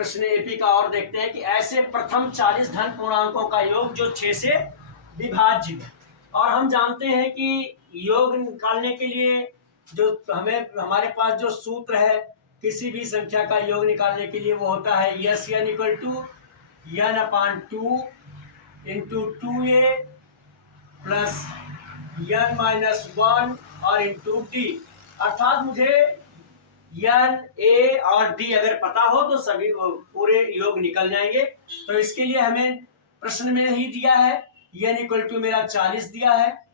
प्रश्न एपी का और देखते हैं कि ऐसे प्रथम 40 धन पूर्णांकों का योग जो 6 से विभाज्य है। और हम जानते हैं कि योग निकालने के लिए जो हमारे पास जो सूत्र है किसी भी संख्या का योग निकालने के लिए वो होता है S N equal to N upon 2 into 2a plus N minus 1 और इंटू डी। अर्थात मुझे एन ए और डी अगर पता हो तो सभी पूरे योग निकल जाएंगे। तो इसके लिए हमें प्रश्न में ही दिया है एन इक्वल टू मेरा 40 दिया है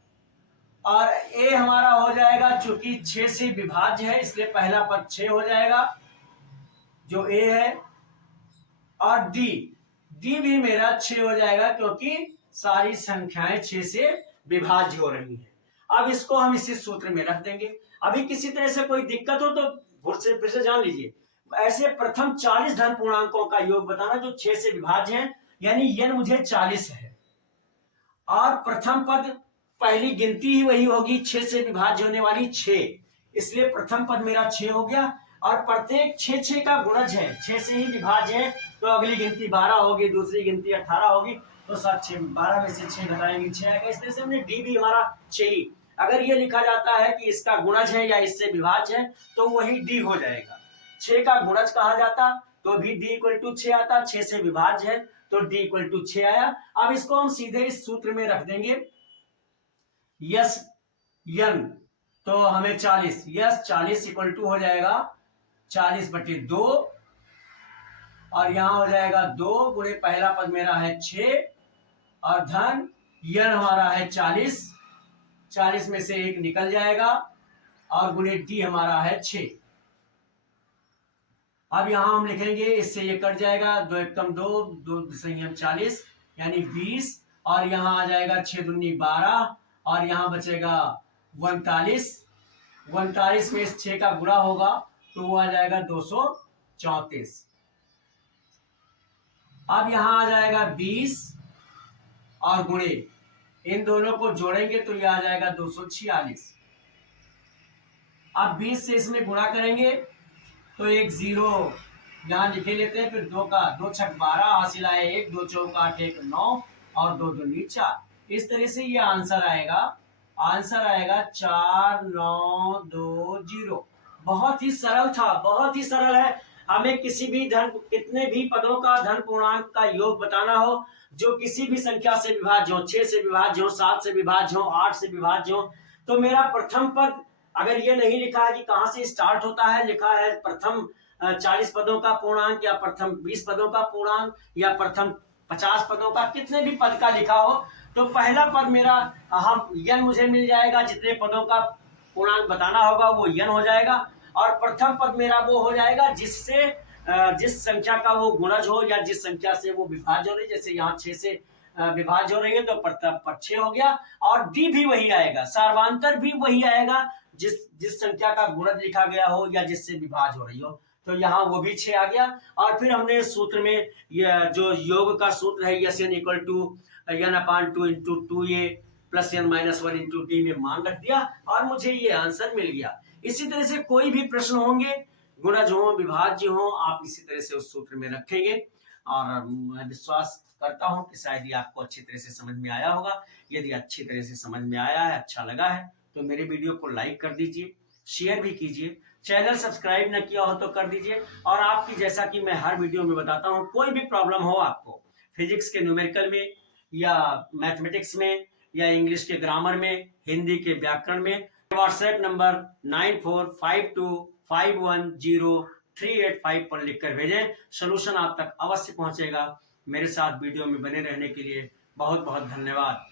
और ए हमारा हो जाएगा चूंकि 6 से विभाज्य है इसलिए पहला पद 6 हो जाएगा जो ए है, और डी भी मेरा 6 हो जाएगा क्योंकि सारी संख्याएं 6 से विभाज्य हो रही हैं। अब इसको हम इसी सूत्र में रख देंगे। अभी किसी तरह से कोई दिक्कत हो तो फिर से जान लीजिए। ऐसे प्रथम 40 धन पूर्णांकों का योग बताना जो 6 से विभाज्य है, यानी n मुझे 40 है और प्रथम पद पहली गिनती ही वही होगी 6 से विभाज्य होने वाली 6, इसलिए प्रथम पद मेरा 6 हो गया। और प्रत्येक 6 का गुणज है, 6 से ही विभाज्य है तो अगली गिनती 12 होगी, दूसरी गिनती 18 होगी, तो 12 में से 6 घटाएंगे 6 आएगा। इस तरह से हमने डी भी हमारा 6 ही, अगर ये लिखा जाता है कि इसका गुणज है या इससे विभाज्य है तो वही डी हो जाएगा। 6 का गुणज कहा जाता तो भी डी इक्वल टू 6 आता, 6 से विभाज्य है तो डी इक्वल टू 6 आया। अब इसको हम सीधे इस सूत्र में रख देंगे यस एन, तो हमें 40 इक्वल टू हो जाएगा 40/2 और यहां हो जाएगा 2 गुणे पहला पद मेरा है 6 और धन एन हमारा है 40 में से 1 निकल जाएगा और गुणे डी हमारा है 6। अब यहां हम लिखेंगे, इससे ये कट जाएगा, 2 एकम 2 संयम 40 यानी 20 और यहां आ जाएगा 6 दूनी 12 और यहां बचेगा 39 में इस 6 का गुणा होगा तो वो आ जाएगा 234। अब यहां आ जाएगा 20 और गुणे, इन दोनों को जोड़ेंगे तो ये आ जाएगा 246। अब 20 से इसमें गुणा करेंगे तो एक 0 यहां लिखे लेते हैं, फिर 2 छक 12 हासिल आए 1, 2 चौक 8 1 9 और 2 दूनी 4। इस तरह से ये आंसर आएगा 4920। बहुत ही सरल था, बहुत ही सरल है। हमें किसी भी कितने भी पदों का धन पूर्णांक का योग बताना हो जो किसी भी संख्या से विभाज्य हो, 6 से विभाज्य हो, 7 से विभाज्य हो, 8 से विभाज्य हो, तो मेरा प्रथम पद अगर ये नहीं लिखा है कि कहां से स्टार्ट होता है, लिखा है प्रथम 40 पदों का पूर्णांक या प्रथम 20 पदों का पूर्णांक या प्रथम 50 पदों का, कितने भी पद का लिखा हो, तो पहला पद मेरा हम n मुझे मिल जाएगा, जितने पदों का पूर्णांक बताना होगा वो n हो जाएगा और प्रथम पद मेरा वो हो जाएगा जिससे जिस संख्या का वो गुणज हो या जिस संख्या से वो विभाज्य हो रही, जैसे यहाँ 6 से विभाज्य हो रही है तो प्रथम पद 6 हो गया और डी भी वही आएगा, सार्वांतर भी वही आएगा जिस संख्या का गुणज लिखा गया हो या जिससे विभाज्य हो रही हो, तो यहाँ वो भी 6 आ गया। और फिर हमने सूत्र में जो योग का सूत्र है S N equal to N upon 2 into 2a plus N minus 1 into D में मान रख दिया और मुझे ये आंसर मिल गया। इसी तरह से कोई भी प्रश्न होंगे, गुणज हो, विभाज्य हो, आप इसी तरह से उस सूत्र में रखेंगे और मैं विश्वास करता हूं कि शायद ये आपको अच्छी तरह से समझ में आया होगा। यदि अच्छी तरह से समझ में आया है, अच्छा लगा है तो मेरे वीडियो को लाइक कर दीजिए, शेयर भी कीजिए, चैनल सब्सक्राइब न किया हो तो कर दीजिए। और आपकी जैसा कि मैं हर वीडियो में बताता हूं, कोई भी प्रॉब्लम हो आपको फिजिक्स के न्यूमेरिकल में या मैथमेटिक्स में या इंग्लिश के ग्रामर में, हिंदी के व्याकरण में, व्हाट्सएप नंबर 9452510385 पर लिखकर भेजें, सलूशन आप तक अवश्य पहुंचेगा। मेरे साथ वीडियो में बने रहने के लिए बहुत बहुत धन्यवाद।